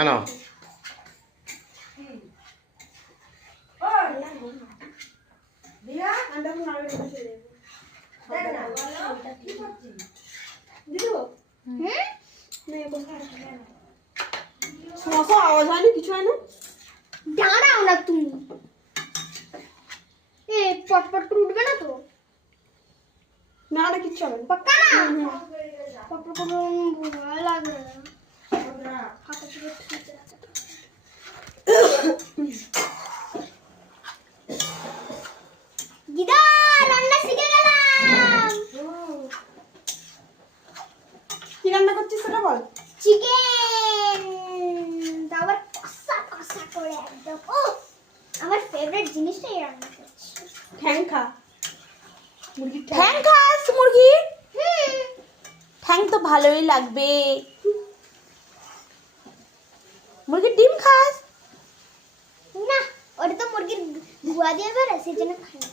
আনো আওয়াজ হয়নি, কিছু হয় না। দাঁড়াও না তুমি, পটপট করে উঠবে না তো? না না, কিচ্ছু হবে না। পাক্কা না? পটপট করে ভয় লাগবে না। হাতে করে ঠিক আছে। দিদা রান্না শিখে গেলাম। কি রান্না করছিস সেটা বল। চিকেন, তারপর কষা কষা করে একদম। ও আমার ফেভারিট জিনিসটাই রান্না করছি। ঠ্যাং খা, মুরগির ঠ্যাং খাস মুরগি? হুম, ঠ্যাং তো ভালোই লাগবে। মুরগির ডিম খাস? না ওটা তো মুরগির ধোয়া দিয়ে বেরোয়, সেই জন্য খাই না।